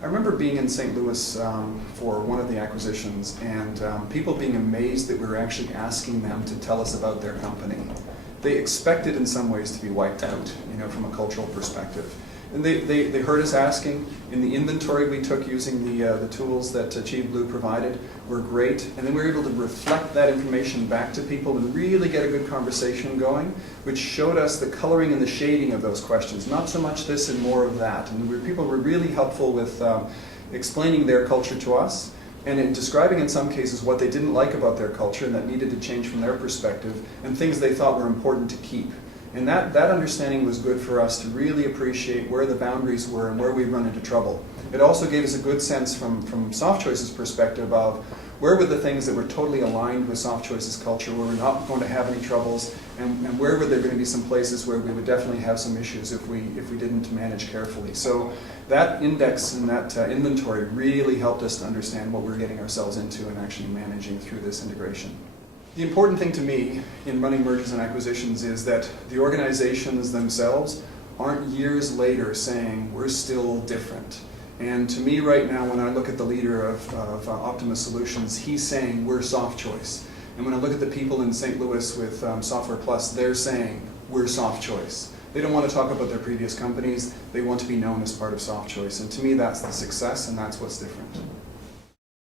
I remember being in St. Louis for one of the acquisitions, and people being amazed that we were actually asking them to tell us about their company. They expected in some ways to be wiped out, from a cultural perspective. And they heard us asking. In the inventory we took using the tools that ACHIEVEBLUE provided were great, and then we were able to reflect that information back to people and really get a good conversation going, which showed us the coloring and the shading of those questions. Not so much this and more of that. And people were really helpful with explaining their culture to us, and in describing in some cases what they didn't like about their culture and that needed to change from their perspective, and things they thought were important to keep. And that understanding was good for us to really appreciate where the boundaries were and where we run into trouble. It also gave us a good sense from SoftChoice's perspective of where were the things that were totally aligned with SoftChoice's culture, where we're not going to have any troubles, and where were there going to be some places where we would definitely have some issues if we didn't manage carefully. So that index and that inventory really helped us to understand what we're getting ourselves into and actually managing through this integration. The important thing to me in running mergers and acquisitions is that the organizations themselves aren't years later saying, we're still different. And to me right now, when I look at the leader of Optimus Solutions, he's saying, we're SoftChoice. And when I look at the people in St. Louis with Software Plus, they're saying, we're SoftChoice. They don't want to talk about their previous companies. They want to be known as part of SoftChoice. And to me, that's the success, and that's what's different.